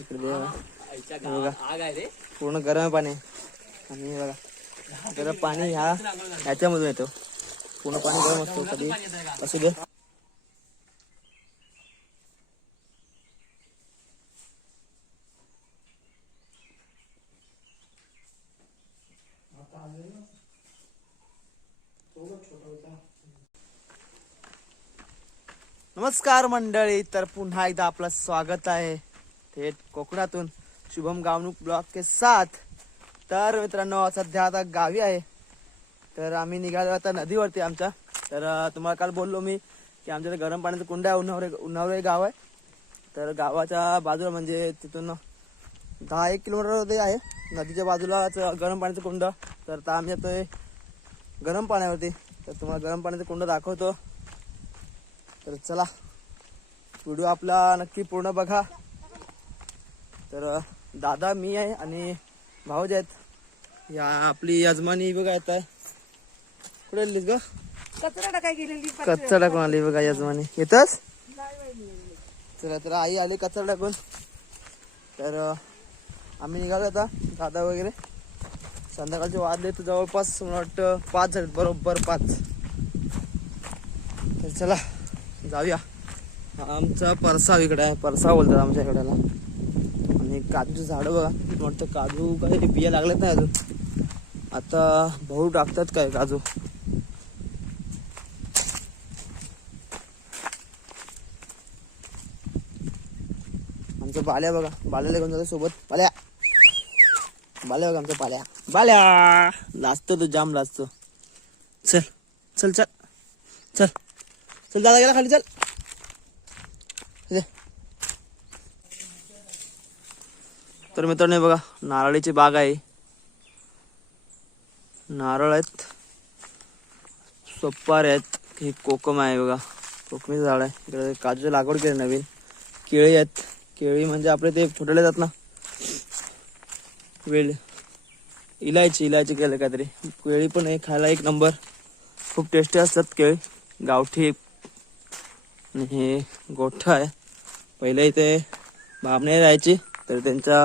इकडे बघा. पूर्ण गरम पाणी. आणि बघा. गरम पाणी ह्या ह्याच्यामधून येतो. पूर्ण पाणी गरम असतो कधी? असू दे. नमस्कार मंडळी तर पुन्हा एकदा आपलं स्वागत आहे. थेट कोकणातून शुभम गावणूक ब्लॉक के साथ. तर मित्रांनो सध्या आता गावी आहे. तर आम्ही निघालो आता नदीवरती आमच्या. तर तुम्हाला काल बोललो मी की आमच्या गरम पाण्याचं कुंड आहे उन्हावरे उन्हावरे गाव आहे. तर गावाच्या बाजूला म्हणजे तिथून दहा एक किलोमीटर आहे. नदीच्या बाजूलाच गरम पाण्याचं कुंड. तर आता आम्ही येतोय गरम पाण्यावरती. तर तुम्हाला गरम पाण्याचं कुंड दाखवतो. तर चला व्हिडिओ आपला नक्की पूर्ण बघा. तर दादा मी आहे आणि भाऊज आहेत. या आपली यजमानी बघा येत आहे कुठे आलीस ग? कचरा टाकाय गेलेली कचरा टाकून आली बघा यजमानी. येतच चला तर आई आली कचरा टाकून. तर आम्ही निघालो आता दादा वगैरे. संध्याकाळचे वाजले तर जवळपास मला वाटतं पाच झालेत बरोबर पाच. तर चला जाऊया. आमचा परसा इकडे आहे परसा बोलतात आमच्या इकड्याला आणि काजूचं झाडं बघा. वाटतं काजू काय बिया लागलेत नाही अजून. आता भाऊ टाकतात काय काजू? आमचं बाल्या बघा. बाल्याला घेऊन जातो सोबत. बाल्या. बाल्या बघा आमचा पाल्या बाल्या! लाजतो तो जाम लाजतो. चल. चल चल. चल. चल दादा गेला खाली चल. तर मित्रांनो बघा नारळीची बाग आहे. नारळ आहेत सोपार आहेत हे कोकम आहे बघा. कोकमीचं झाड आहे. इकडे काजूची लागवड केली नवीन. केळी आहेत. केळी म्हणजे आपले ते फुटले जात ना. वेळ इलायची इलायची केलं काहीतरी. केळी पण आहे खायला एक नंबर. खूप टेस्टी असतात केळी. गावठी हे गोठा आहे. पहिले इथे भामणे राहायची तर त्यांच्या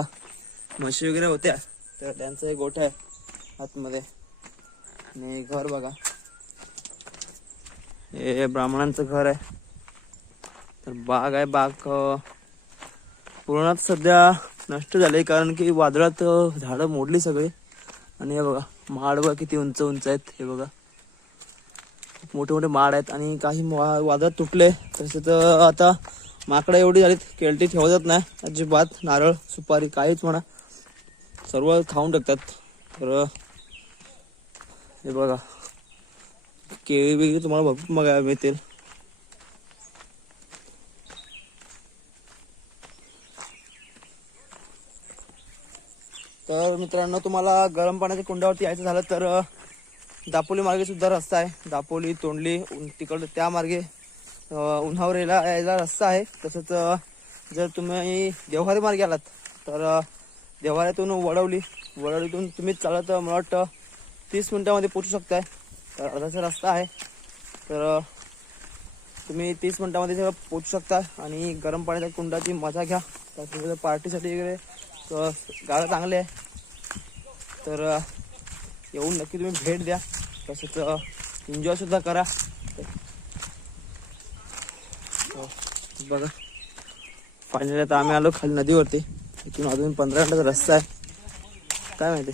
म्हशी वगैरे होत्या तर त्यांचं एक गोठा आहे आतमध्ये. आणि घर बघा. हे ब्राह्मणांचं घर आहे. तर बाग आहे बाग पूर्णात सध्या नष्ट झाले कारण की वादळात झाडं मोडली सगळी. आणि हे बघा माड बघा किती उंच उंच आहेत हे बघा. मोठे मोठे माड आहेत आणि काही वादळात तुटले तसे तर आता माकडं एवढी झालीत केळटी ठेवत नाही. अजिबात नारळ सुपारी काहीच म्हणा. सर्व खाऊन टाकतात. तर हे बघा. केळी वगैरे तुम्हाला भरपूर बघायला मिळतील. तर मित्रांनो तुम्हाला गरम पाण्याच्या कुंडावरती यायचं झालं तर दापोली मार्गे सुद्धा रस्ता आहे. दापोली तोंडली तिकडं त्या मार्गे अ, उन्हावरेला यायला रस्ता आहे. तसंच जर तुम्ही देवहारी मार्गे आलात तर देवाऱ्यातून वडवली वडवलीतून तुम्ही चालत मला वाटतं तीस मिनटामध्ये पोचू शकताय. तर अर्धाचा रस्ता आहे. तर तुम्ही तीस मिनटामध्ये सगळं पोचू शकता आणि गरम पाण्याच्या कुंडाची मजा घ्या. तर तुम्ही पार्टीसाठी वगैरे गाडं चांगले आहे. तर येऊन नक्की तुम्ही भेट द्या. तसंच एन्जॉयसुद्धा करा. हो, बघा. फायनली आता आम्ही आलो खाली नदीवरती. इथून अजून पंधरा मिनिटाचा रस्ता आहे. काय माहिती?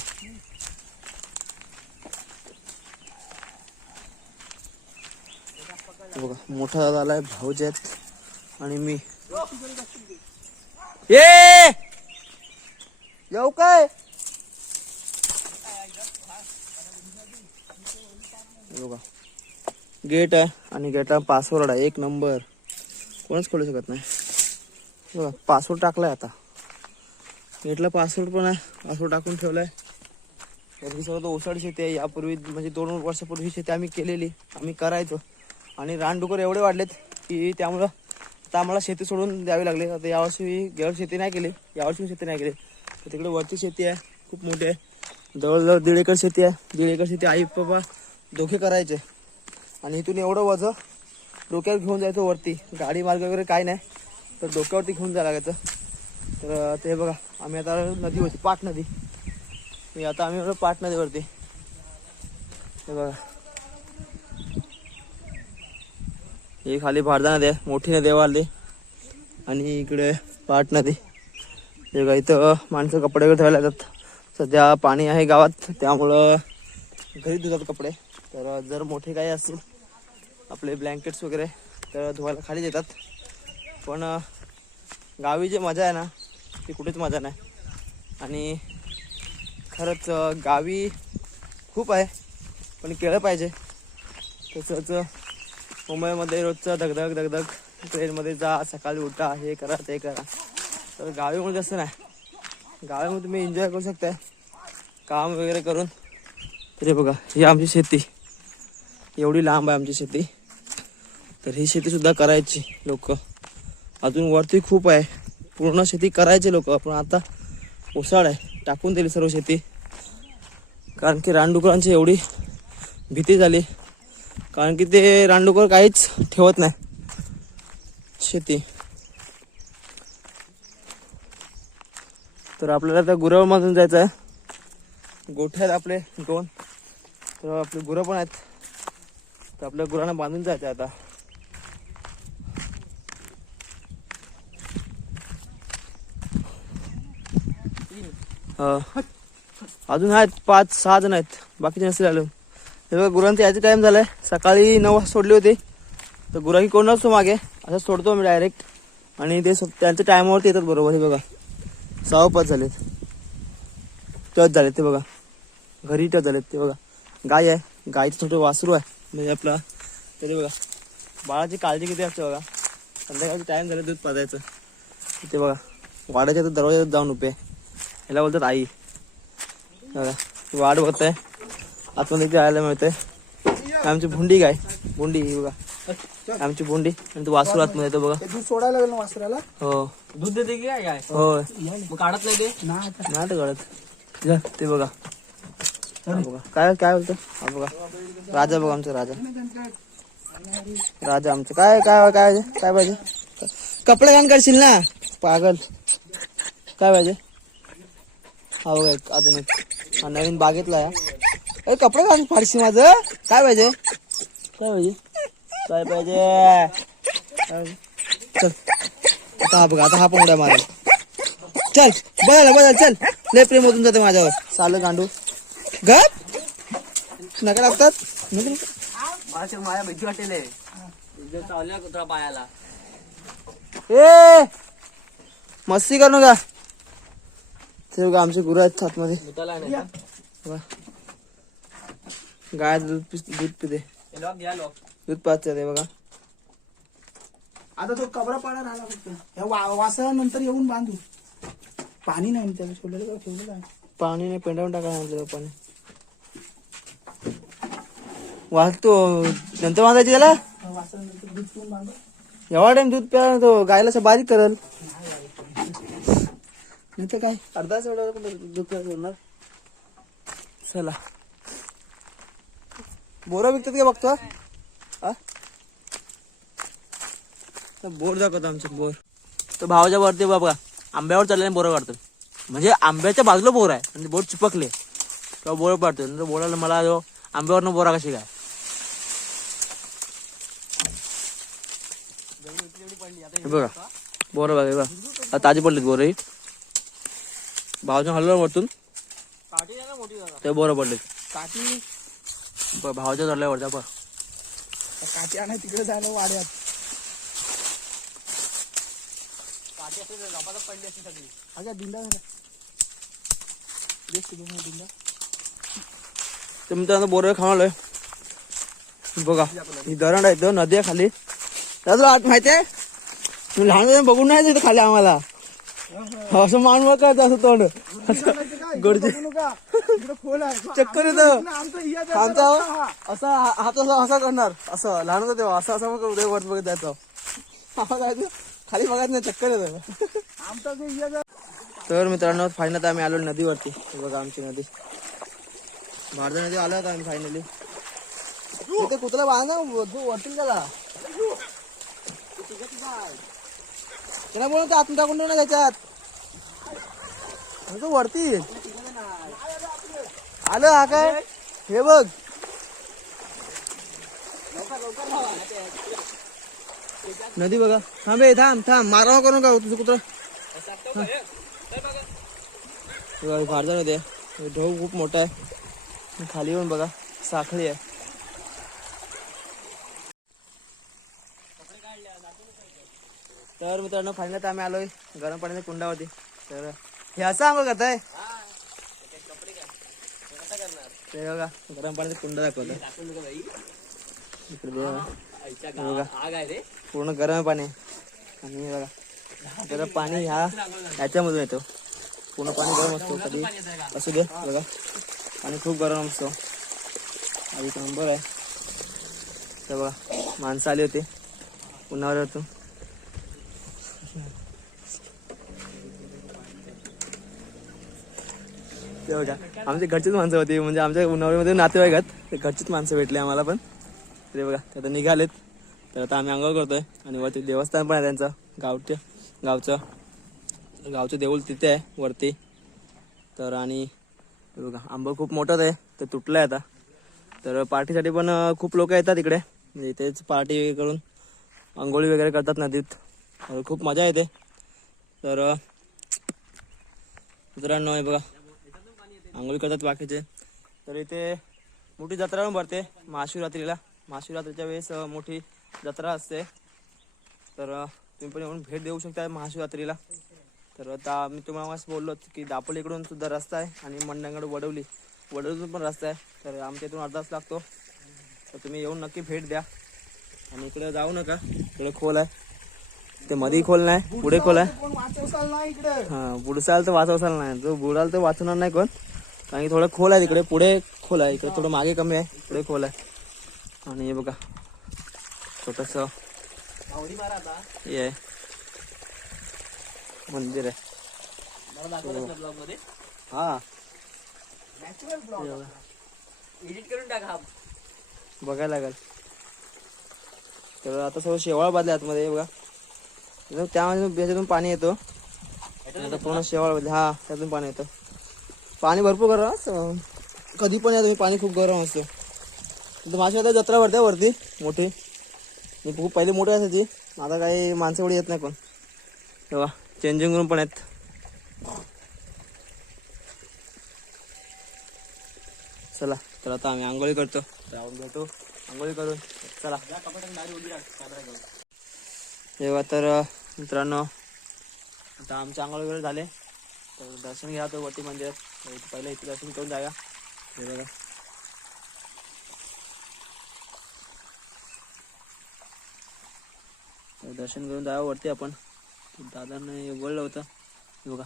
बघा मोठा दादा आलाय भाऊजी आहेत आणि मी. ये येऊ काय? बघा गेट आहे आणि गेटला पासवर्ड आहे एक नंबर कोणच खोलू शकत नाही. बघा पासवर्ड टाकलाय आता. गेटला पासवर्ड पण आहे. पासवर्ड टाकून ठेवलाय. वरती सगळं ओसाड शेती आहे. यापूर्वी म्हणजे दोन वर्षापूर्वी शेती आम्ही केलेली. आम्ही करायचो. आणि रानडुकर एवढे वाढलेत की त्यामुळं आता आम्हाला शेती सोडून द्यावी लागली. आता यावर्षी गेल्या शेती नाही केली. यावर्षी शेती नाही केली. तर तिकडे वरची शेती आहे. खूप मोठी आहे. जवळजवळ दीड एकर शेती आहे. दीड एकर शेती आई बाबा दोघे करायचे. आणि इथून एवढं वजं डोक्यावर घेऊन जायचं वरती. गाडी मार्ग वगैरे काय नाही. तर डोक्यावरती घेऊन जायला लागायचं. तर ते बघा. आम्ही आता नदीवरती पाट नदी. हे आता आम्ही पाट नदीवरती. हे बघा. ही खाली भारदा नदी आहे. मोठी नदी वाली आणि इकडे पाट नदी. हे बघा इथं माणसं कपडे वगैरे ठेवायला येतात सध्या पाणी आहे गावात त्यामुळं घरी धुतात कपडे. तर जर मोठे काही असतील आपले ब्लँकेट्स वगैरे तर धुवायला खाली देतात. पण गावी जे मजा आहे ना ती कुठेच मजा नाही. आणि खरंच गावी खूप आहे पण केलं पाहिजे. तसंच मुंबईमध्ये रोजचं धगधग धगधग ट्रेनमध्ये जा सकाळी उठा हे करा ते करा. तर गावीमध्ये असं नाही. गावामध्ये तुम्ही एन्जॉय करू शकताय. काम वगैरे करून. तरी बघा ही आमची शेती. एवढी लांब आहे आमची शेती. तर ही शेतीसुद्धा करायची लोक. अजून वरती खूप आहे. पूर्ण शेती करायचे लोक पण आता ओसाड आहे. टाकून दिली सर्व शेती. कारण की रानडुकरांची एवढी भीती झाली. कारण की ते रानडुकर काहीच ठेवत नाही. शेती. तर आपल्याला त्या गुरावमधून जायचं आहे. गोठे आहेत आपले दोन. तर आपले गुरं पण आहेत. तर आपल्या गुरांना बांधून जायचं आहे आता. अजून आहेत पाच सहा जण आहेत. बाकीचे नसतील आलो हे बघा गुरांचा यायचा टाईम झाला आहे सकाळी नऊ वाजता सोडली होती. तर गुराही कोण नसतो मागे. असं सोडतो मी डायरेक्ट आणि ते त्यांच्या टायमावरती येतात बरोबर हे बघा. सहा पाच झालेत. टच झालेत ते बघा. घरी टच झालेत ते बघा. गाय आहे. गायचं छोटं वासरू आहे. म्हणजे आपला तरी बघा. बाळाची काळजी किती असते बघा. संध्याकाळची टाईम झालं दूध पाजायचं. ते बघा. वाड्याच्या तर दरवाज्यात जाऊन उभे आहे. ह्याला बोलतात आई. ती वाट बघत आहे आतमध्ये ते आयला मिळते आमची भुंडी गाय भुंडी ही बघा. आमची भुंडी आणि तो वासरू आतमध्ये येतो बघा. ते दूध सोडायला लागेल ना वासराला? हो. दूध देते की काय? काय? मग काढत नाही ते? ना कळत जा, ते बघा. हा बघा. काय काय बोलतो हा बघा. राजा बघा आमचा राजा. राजा आमचं. काय काय काय पाहिजे काय पाहिजे? कपडे घाण करशील ना? पागल. काय पाहिजे? हा बघा एक अजून एक. हा नवीन बागेतला आहे ए कपडे घाण फारशी माझं. काय पाहिजे? काय पाहिजे? काय पाहिजे? चल. आता हा बघा आता हा पण उड्या मारेल चल बघायला बघायला चल. लय प्रेम होतून जाते माझ्यावर. सालं गांडू गप. नका लागतात. माझ्या भीती वाटेल चावल्या कुत्रा पायाला. ए! मस्ती करू नका. ते बघा आमचे गुरु आहेत आतमध्ये. गाय दूध दूध पिते. दूध पाचते ते बघा. आता तो कबरा पाडा राहिला फक्त. या वा वासरानंतर येऊन बांधू. पाणी नाही त्याला सोडलेलं का? ठेवलेलं आहे. पाणी नाही पेंडावून टाकायला पाणी. वाचतो नंतर बांधायची त्याला? या वासरानंतर दूध पिऊन बांधू. एवढा टाइम दूध प्या तो गायला असं बारीक करल. नाही तर काय? अर्धा तास एवढा पण चला. बोरा विकतात का बघतो हा? तर बोर दाखवतो आमचे बोर. तर भावाच्या वरती बाबा आंब्यावर चालल्याने बोरं काढतो म्हणजे आंब्याच्या बाजूला बोर आहे आणि बोर चिपकले. तेव्हा बोर पाडतो नंतर बोराला मला जो आंब्यावरनं बोरा कशी काय? बघा बोरं बघा बघा. ताजी पडलीत बोरं भावाच्या हल्लो वरतून? ते बोरं काठी? ब- भावाच्या चढल्यावर जा बघ काठी आणा तिकडे जायला वाड्यात. हा का दिंडा झाला. देख किती मोठा दिंडा. तर मित्रांनो बोरं खाऊन आलोय. बघा ही धरण आहे इथं नदी आहे खाली. त्याला आठ माहिती आहे? तुम्ही लहान बघून नाही खाली आम्हाला. असं मान वर करत असं तोंड? गडजे. चक्कर येतं. आमचा हा. असा हात असा असा करणार. असं लहान होतं तेव्हा. असं असं उदय वर बघत जायचं. खाली बघायच नाही चक्कर येतं. आमचा तर मित्रांनो फायनल आम्ही आलो नदीवरती. बघा आमची नदी. भारदा नदी आलो आता आम्ही फायनली इथे कुत्रा बांधा वरतील त्याला त्याला बोलून ते आतून टाकून त्याच्यात. तो वरती. आलं हा काय? हे बघ. नदी बघा. थांब थांब थांब. मारावा करू का तुझं कुत्र. फार जण होते ढोक खूप मोठा आहे. खाली येऊन बघा साखळी आहे. तर मित्रांनो फायनल आम्ही आलोय गरम पाण्याच्या कुंडावरती. तर हे असं आंघोळ करताय ते बघा गरम पाण्याचं कुंड दाखवलं. इकडे बघा. बघा. पूर्ण गरम पाणी. आहे. आणि हे बघा. गरम पाणी ह्या ह्याच्यामधून येतो. पूर्ण पाणी गरम असतो कधी. असू दे बघा. पाणी खूप गरम असतो. आधी नंबर आहे. तर बघा माणसं आली होती. उन्हाळ्यातून ते तेवढ्या आमच्या घरचीच माणसं होती म्हणजे आमच्या उन्हाळ्यामध्ये नातेवाईक आहेत ते घरचीच माणसं भेटली आम्हाला पण. ते बघा ते आता निघालेत. तर आता आम्ही आंघोळ करतोय आणि वरती देवस्थान पण आहे त्यांचं गावच्या गावचं. गावचं देऊळ तिथे आहे वरती. तर आणि हे बघा आंबा खूप मोठाच आहे तर तुटलं आहे आता. तर पार्टीसाठी पण खूप लोक येतात इकडे. म्हणजे इथेच पार्टी करून आंघोळी वगैरे करतात नदीत. खूप मजा येते. तर मित्रांनो हे बघा. आंघोळी करतात बाकीचे. तर इथे मोठी जत्रा पण भरते महाशिवरात्रीला. महाशिवरात्रीच्या वेळेस मोठी जत्रा असते. तर तुम्ही पण येऊन भेट देऊ शकता महाशिवरात्रीला. तर आता मी तुम्हाला बोललो की दापोलीकडून सुद्धा रस्ता आहे आणि मंडणगड वडवली. वडवलीतून पण रस्ता आहे. तर आमच्या इथून अर्धा तास लागतो. तर तुम्ही येऊन नक्की भेट द्या. आणि इकडे जाऊ नका. इकडे खोल आहे. ते मध्ये खोल नाही पुढे खोल आहे. हा बुडसाल तर वाचवसाल नाही. जो बुडाल तर वाचवणार नाही कोण. कारण की थोडं खोल आहे तिकडे पुढे खोल आहे इकडे थोडं मागे कमी आहे पुढे खोल आहे. आणि हे बघा छोटस हे मंदिर आहे. हो. हा. बघायला लागेल. तर आता सगळं शेवाळ बांधले आतमध्ये बघा. त्यामध्ये याच्यातून पाणी येतो. आता पूर्ण शेवाळ बांधले. हा त्यातून पाणी येतं. पाणी भरपूर गरम असतं कधी पण या तुम्ही पाणी खूप गरम असतं. तर माझी आता जत्रा भरते वरती मोठी. मी खूप पहिले मोठी असायची. आता काही माणसं एवढी येत नाही कोण तेव्हा चेंजिंग रूम पण आहेत. चला तर आता आम्ही आंघोळी करतो. राहून आपण भेटू. आंघोळी करून. चला. तेव्हा तर मित्रांनो आता आमच्या आंघोळ वगैरे झाले. तर दर्शन घ्या तो वरती मंदिरात. पहिलं इथे दर्शन करून जाऊया हे बघा. तर दर्शन करून जावं वरती आपण. दादाने बोललं होतं. हे बघा.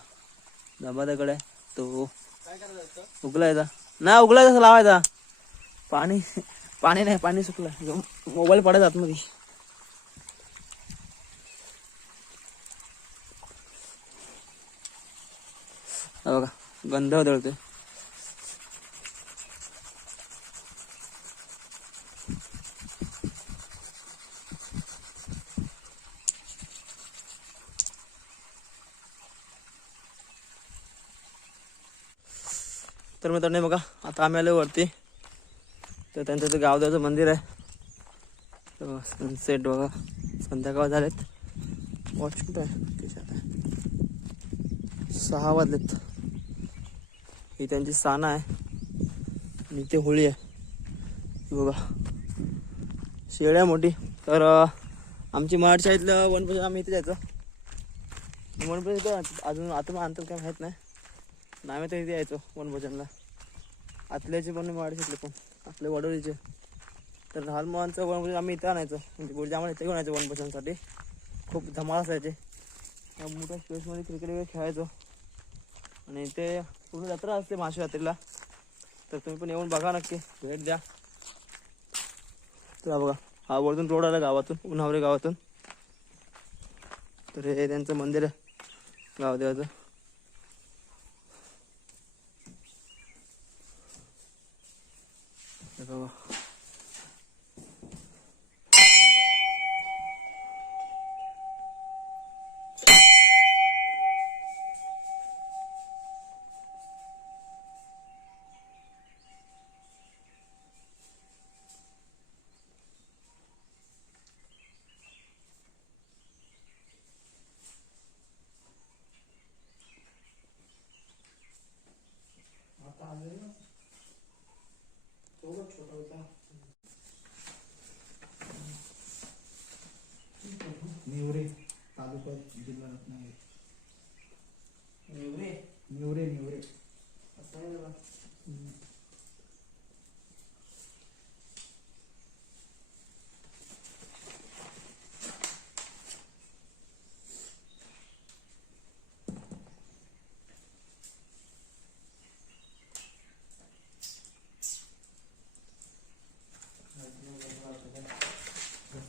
दबादाकडे आहे. तो उगलायचा नाही उगलायचा लावायचा पाणी पाणी नाही पाणी सुकलं. मोबाईल पडत आतमध्ये. हा बघा. गंध आदळते तर मित्रांनो बघा आता आम्ही आलो वरती. तर त्यांचं ते गावदेवाचं मंदिर आहे. सनसेट बघा संध्याकाळ झालेत. वॉच कुठं आहे? सहा वाजलेत. ही त्यांची साना आहे. आणि इथे होळी आहे. बघा. शेळ आहे मोठी. तर आमची मराठी इथलं वनभोजन आम्ही इथे जायचं. वनभोजन इथं अजून आता मग काय माहीत नाही. नाही आम्ही तर इथे यायचो वनभोजनला आतल्याचे पण मराठी पण. आपले वडोलीचे तर लहान वनभोजन आम्ही इथं आणायचो. म्हणजे गुरुजी आम्हाला इथे घेऊन यायचं वनभोजनसाठी खूप धमाल असायचे. त्या मोठ्या स्पेसमध्ये क्रिकेट वगैरे खेळायचो. आणि ते पूर्ण जत्रा असते महाशिवरात्रीला. तर तुम्ही पण येऊन बघा नक्की. भेट द्या. तर बघा हा वरतून रोड आला गावातून उन्हावरे गावातून. तर हे त्यांचं मंदिर आहे गावदेवाचं हे बघा निवरे निवरे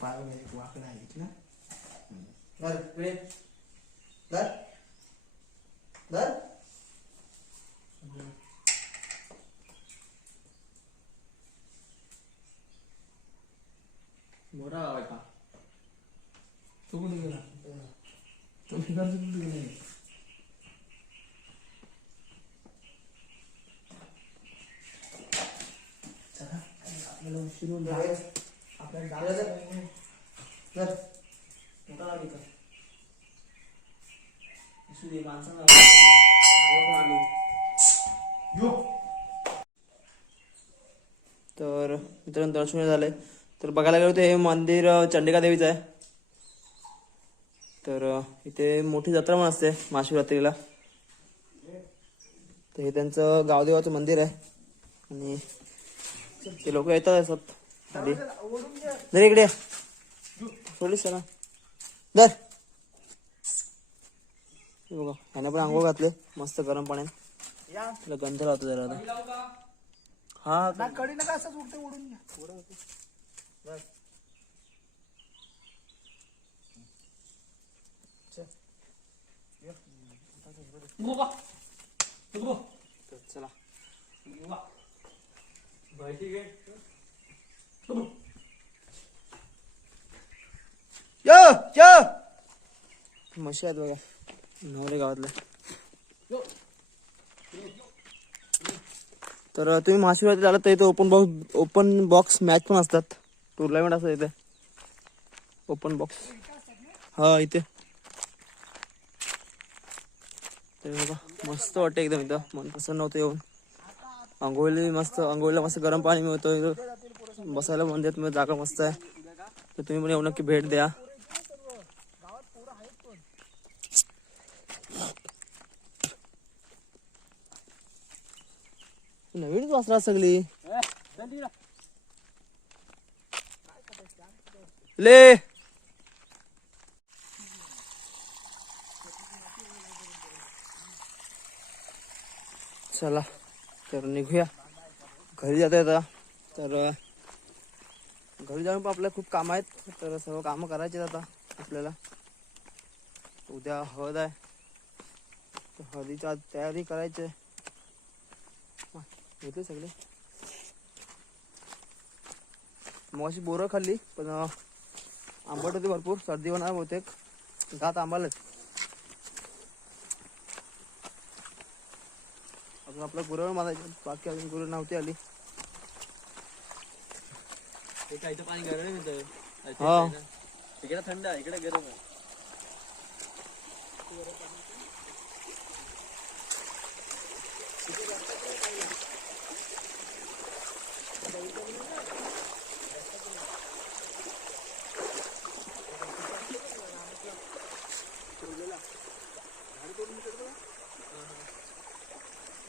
पाय वगैरे वाकडा आहे ना? धर इकडे. धर. धर. मोठा आहे का? तो कुठे गेला? तो ठिकाणचं कुठे गेला चला आपल्याला उशीर होऊन. आपल्याला डाळ धर मोठा गाव आहे का? असू दे, माणसांना यो तर मित्रांनो दर्शन झालंय. तर बघायला गेलो तर हे मंदिर चंडिका देवीचं आहे. तर इथे मोठी जत्रा पण असते महाशिवरात्रीला. तर हे त्यांचं गावदेवाचं मंदिर आहे. आणि ते लोक येतात असत इकडे. ये. सोडलीस त्याला. बघा ह्याने पण आंघोळ घातले. मस्त गरम पाण्यात या. त्याला गंध राहतो जरा आता. हा ना कडी नका असंच उडते उडून घ्या. तर चला यो यो. म्हशी आहेत बघा. नवरे गावातल्या तर तुम्ही महाशिवरात्री आलात तर इथे open box open box match पण असतात. टुर्नामेंट असतात इथे. ओपन बॉक्स हा इथे. बघा मस्त वाटतं एकदम इथं. मन प्रसन्न होतं येऊन. आंघोळी मस्त आंघोळीला मस्त गरम पाणी मिळतो बसायला मंदिरात मध्ये जागा मस्त आहे. तर तुम्ही पण येऊ नक्की भेट द्या. नवीनच वाचला सगळी ले. चला तर निघूया. घरी जाता येतं तर घरी जाऊन पण आपल्याला खूप कामं आहेत. तर सर्व कामं करायचे आता आपल्याला. उद्या हळद आहे. हळदीच्या तयारी करायची आहे. हा, घेतले सगळे. मग अशी बोरं खाल्ली पण आंबट होती भरपूर सर्दी होणार बहुतेक. दात आंबालेत अजून आपलं गुरं मारायची बाकी अजून गुरं नव्हती आली. पाणी गरम येतं हा. इकडे थंड आहे इकडे गरम आहे.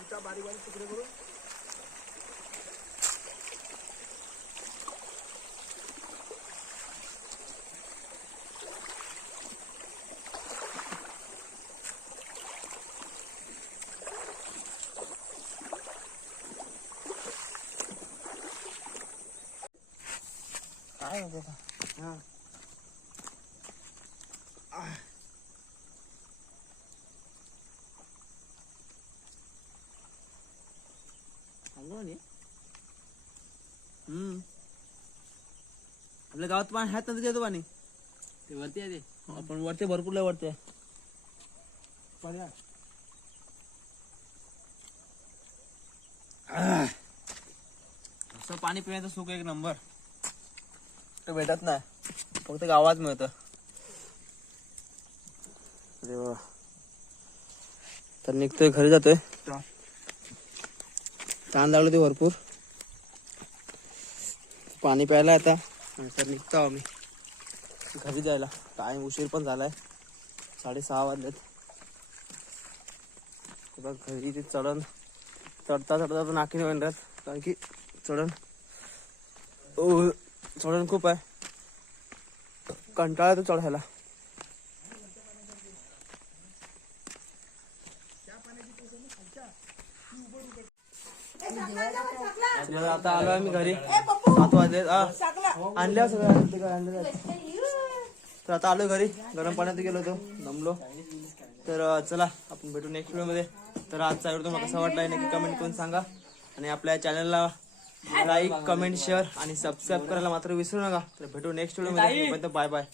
가짜 말이고 하니까 그래 그럼 아유 내가 आपल्या गावात पाणी आहे तर येतो पाणी. ते वरती आहे ते. आपण वरते भरपूर लय वरते असं पाणी पिण्याचं सुख एक नंबर. ते भेटत नाही. फक्त गावात मिळतं. तर निघतोय घरी जातोय. ताण लागलो ते भरपूर. पाणी प्यायला आता. तर निघतो आम्ही. घरी जायला. टाइम उशीर पण झालाय. साडेसहा वाजलेत. बघ घरी ते चढण. चढता चढता तर नाकी नाही राहत कारण की चढण ओ चढण खूप आहे. कंटाळा तो चढायला. तर आता आलो आम्ही घरी. सात वाजले आ, आणल्या सगळं आणलं काय आणलं तर आता आलो घरी. गरम पाण्यात गेलो होतो. दमलो. तर चला आपण भेटू नेक्स्ट व्हिडिओमध्ये. तर आजचा व्हिडिओ तुम्हाला कसा वाटला नक्की कमेंट करून सांगा. आणि आपल्या चॅनलला लाईक कमेंट शेअर आणि सबस्क्राईब करायला मात्र विसरू नका. तर भेटू नेक्स्ट व्हिडिओमध्ये. Bye bye